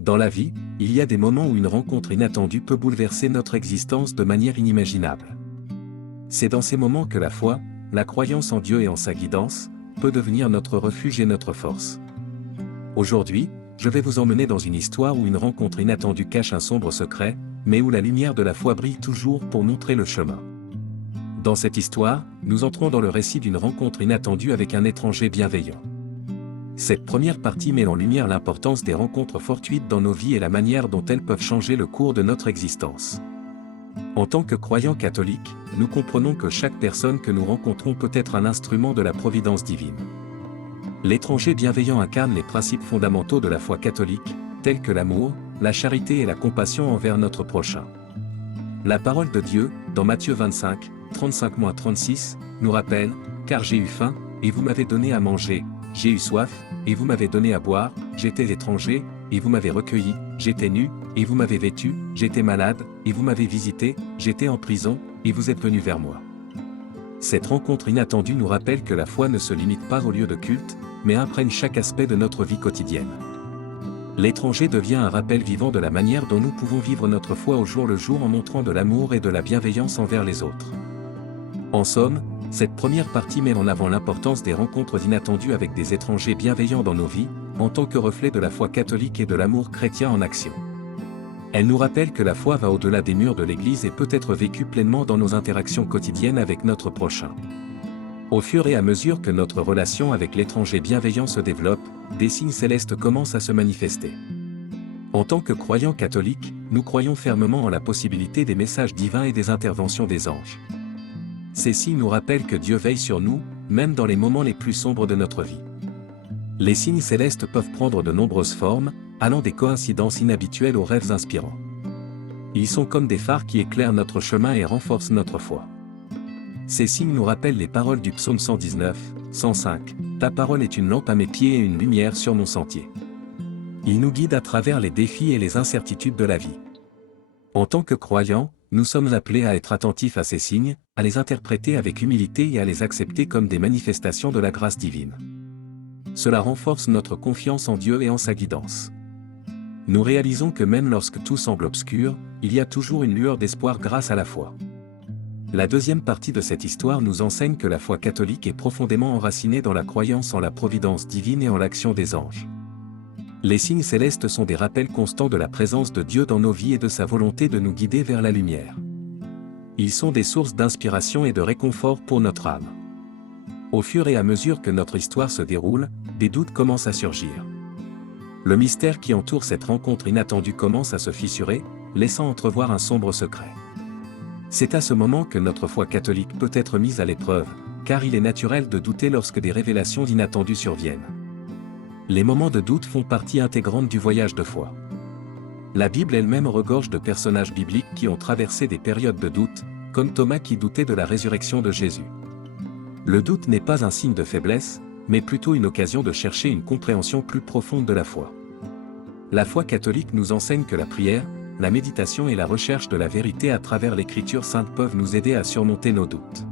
Dans la vie, il y a des moments où une rencontre inattendue peut bouleverser notre existence de manière inimaginable. C'est dans ces moments que la foi, la croyance en Dieu et en sa guidance, peut devenir notre refuge et notre force. Aujourd'hui, je vais vous emmener dans une histoire où une rencontre inattendue cache un sombre secret, mais où la lumière de la foi brille toujours pour montrer le chemin. Dans cette histoire, nous entrons dans le récit d'une rencontre inattendue avec un étranger bienveillant. Cette première partie met en lumière l'importance des rencontres fortuites dans nos vies et la manière dont elles peuvent changer le cours de notre existence. En tant que croyants catholiques, nous comprenons que chaque personne que nous rencontrons peut être un instrument de la providence divine. L'étranger bienveillant incarne les principes fondamentaux de la foi catholique, tels que l'amour, la charité et la compassion envers notre prochain. La parole de Dieu, dans Matthieu 25, 35-36, nous rappelle « Car j'ai eu faim, et vous m'avez donné à manger, j'ai eu soif, et vous m'avez donné à boire, j'étais étranger, et vous m'avez recueilli, j'étais nu, et vous m'avez vêtu, j'étais malade, et vous m'avez visité, j'étais en prison, et vous êtes venu vers moi. » Cette rencontre inattendue nous rappelle que la foi ne se limite pas au lieu de culte, mais imprègne chaque aspect de notre vie quotidienne. L'étranger devient un rappel vivant de la manière dont nous pouvons vivre notre foi au jour le jour en montrant de l'amour et de la bienveillance envers les autres. En somme, cette première partie met en avant l'importance des rencontres inattendues avec des étrangers bienveillants dans nos vies, en tant que reflet de la foi catholique et de l'amour chrétien en action. Elle nous rappelle que la foi va au-delà des murs de l'Église et peut être vécue pleinement dans nos interactions quotidiennes avec notre prochain. Au fur et à mesure que notre relation avec l'étranger bienveillant se développe, des signes célestes commencent à se manifester. En tant que croyants catholiques, nous croyons fermement en la possibilité des messages divins et des interventions des anges. Ces signes nous rappellent que Dieu veille sur nous, même dans les moments les plus sombres de notre vie. Les signes célestes peuvent prendre de nombreuses formes, allant des coïncidences inhabituelles aux rêves inspirants. Ils sont comme des phares qui éclairent notre chemin et renforcent notre foi. Ces signes nous rappellent les paroles du psaume 119, 105, « Ta parole est une lampe à mes pieds et une lumière sur mon sentier. » Ils nous guident à travers les défis et les incertitudes de la vie. En tant que croyants, nous sommes appelés à être attentifs à ces signes, à les interpréter avec humilité et à les accepter comme des manifestations de la grâce divine. Cela renforce notre confiance en Dieu et en sa guidance. Nous réalisons que même lorsque tout semble obscur, il y a toujours une lueur d'espoir grâce à la foi. La deuxième partie de cette histoire nous enseigne que la foi catholique est profondément enracinée dans la croyance en la providence divine et en l'action des anges. Les signes célestes sont des rappels constants de la présence de Dieu dans nos vies et de sa volonté de nous guider vers la lumière. Ils sont des sources d'inspiration et de réconfort pour notre âme. Au fur et à mesure que notre histoire se déroule, des doutes commencent à surgir. Le mystère qui entoure cette rencontre inattendue commence à se fissurer, laissant entrevoir un sombre secret. C'est à ce moment que notre foi catholique peut être mise à l'épreuve, car il est naturel de douter lorsque des révélations inattendues surviennent. Les moments de doute font partie intégrante du voyage de foi. La Bible elle-même regorge de personnages bibliques qui ont traversé des périodes de doute, comme Thomas qui doutait de la résurrection de Jésus. Le doute n'est pas un signe de faiblesse, mais plutôt une occasion de chercher une compréhension plus profonde de la foi. La foi catholique nous enseigne que la prière, la méditation et la recherche de la vérité à travers l'Écriture sainte peuvent nous aider à surmonter nos doutes.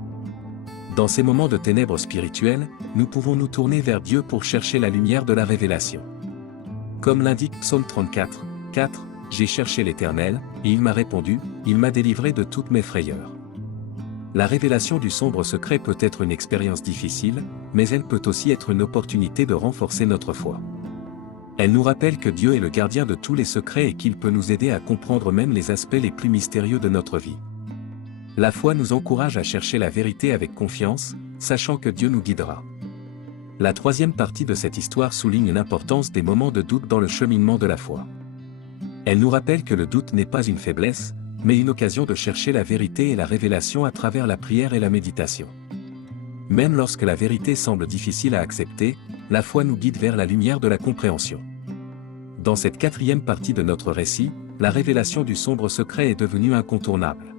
Dans ces moments de ténèbres spirituelles, nous pouvons nous tourner vers Dieu pour chercher la lumière de la révélation. Comme l'indique Psaume 34, 4, « J'ai cherché l'Éternel, et il m'a répondu, il m'a délivré de toutes mes frayeurs. » La révélation du sombre secret peut être une expérience difficile, mais elle peut aussi être une opportunité de renforcer notre foi. Elle nous rappelle que Dieu est le gardien de tous les secrets et qu'il peut nous aider à comprendre même les aspects les plus mystérieux de notre vie. La foi nous encourage à chercher la vérité avec confiance, sachant que Dieu nous guidera. La troisième partie de cette histoire souligne l'importance des moments de doute dans le cheminement de la foi. Elle nous rappelle que le doute n'est pas une faiblesse, mais une occasion de chercher la vérité et la révélation à travers la prière et la méditation. Même lorsque la vérité semble difficile à accepter, la foi nous guide vers la lumière de la compréhension. Dans cette quatrième partie de notre récit, la révélation du sombre secret est devenue incontournable.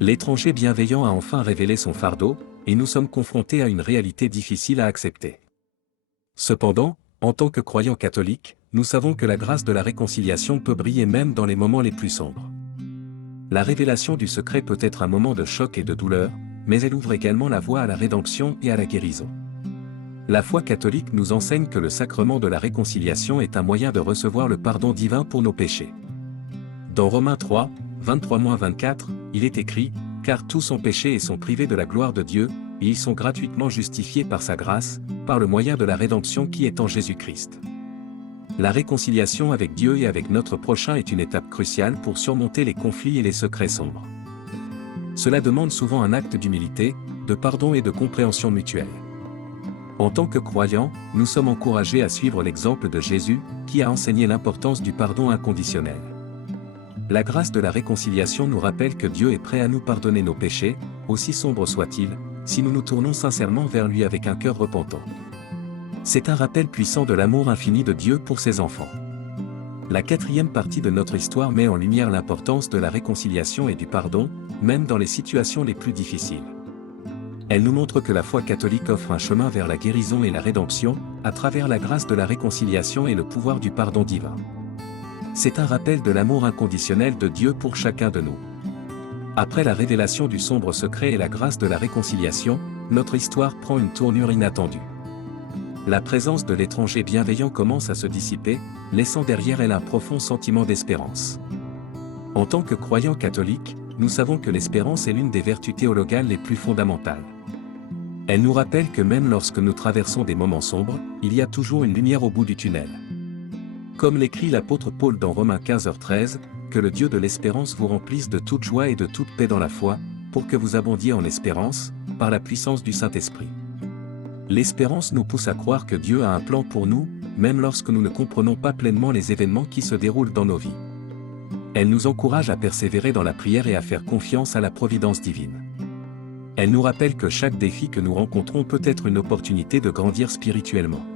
L'étranger bienveillant a enfin révélé son fardeau, et nous sommes confrontés à une réalité difficile à accepter. Cependant, en tant que croyants catholiques, nous savons que la grâce de la réconciliation peut briller même dans les moments les plus sombres. La révélation du secret peut être un moment de choc et de douleur, mais elle ouvre également la voie à la rédemption et à la guérison. La foi catholique nous enseigne que le sacrement de la réconciliation est un moyen de recevoir le pardon divin pour nos péchés. Dans Romains 3, 23-24, il est écrit « Car tous ont péché et sont privés de la gloire de Dieu, et ils sont gratuitement justifiés par sa grâce, par le moyen de la rédemption qui est en Jésus-Christ. » La réconciliation avec Dieu et avec notre prochain est une étape cruciale pour surmonter les conflits et les secrets sombres. Cela demande souvent un acte d'humilité, de pardon et de compréhension mutuelle. En tant que croyants, nous sommes encouragés à suivre l'exemple de Jésus, qui a enseigné l'importance du pardon inconditionnel. La grâce de la réconciliation nous rappelle que Dieu est prêt à nous pardonner nos péchés, aussi sombres soient-ils, si nous nous tournons sincèrement vers lui avec un cœur repentant. C'est un rappel puissant de l'amour infini de Dieu pour ses enfants. La quatrième partie de notre histoire met en lumière l'importance de la réconciliation et du pardon, même dans les situations les plus difficiles. Elle nous montre que la foi catholique offre un chemin vers la guérison et la rédemption, à travers la grâce de la réconciliation et le pouvoir du pardon divin. C'est un rappel de l'amour inconditionnel de Dieu pour chacun de nous. Après la révélation du sombre secret et la grâce de la réconciliation, notre histoire prend une tournure inattendue. La présence de l'étranger bienveillant commence à se dissiper, laissant derrière elle un profond sentiment d'espérance. En tant que croyants catholiques, nous savons que l'espérance est l'une des vertus théologales les plus fondamentales. Elle nous rappelle que même lorsque nous traversons des moments sombres, il y a toujours une lumière au bout du tunnel. Comme l'écrit l'apôtre Paul dans Romains 15h13, que le Dieu de l'espérance vous remplisse de toute joie et de toute paix dans la foi, pour que vous abondiez en espérance, par la puissance du Saint-Esprit. L'espérance nous pousse à croire que Dieu a un plan pour nous, même lorsque nous ne comprenons pas pleinement les événements qui se déroulent dans nos vies. Elle nous encourage à persévérer dans la prière et à faire confiance à la providence divine. Elle nous rappelle que chaque défi que nous rencontrons peut être une opportunité de grandir spirituellement.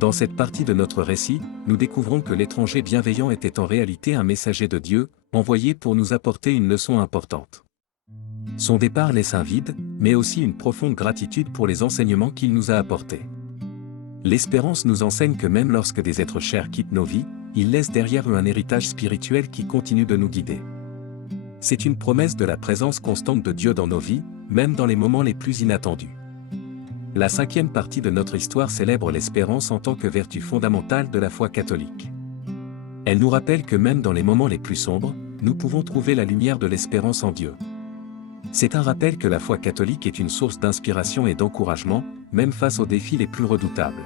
Dans cette partie de notre récit, nous découvrons que l'étranger bienveillant était en réalité un messager de Dieu, envoyé pour nous apporter une leçon importante. Son départ laisse un vide, mais aussi une profonde gratitude pour les enseignements qu'il nous a apportés. L'espérance nous enseigne que même lorsque des êtres chers quittent nos vies, ils laissent derrière eux un héritage spirituel qui continue de nous guider. C'est une promesse de la présence constante de Dieu dans nos vies, même dans les moments les plus inattendus. La cinquième partie de notre histoire célèbre l'espérance en tant que vertu fondamentale de la foi catholique. Elle nous rappelle que même dans les moments les plus sombres, nous pouvons trouver la lumière de l'espérance en Dieu. C'est un rappel que la foi catholique est une source d'inspiration et d'encouragement, même face aux défis les plus redoutables.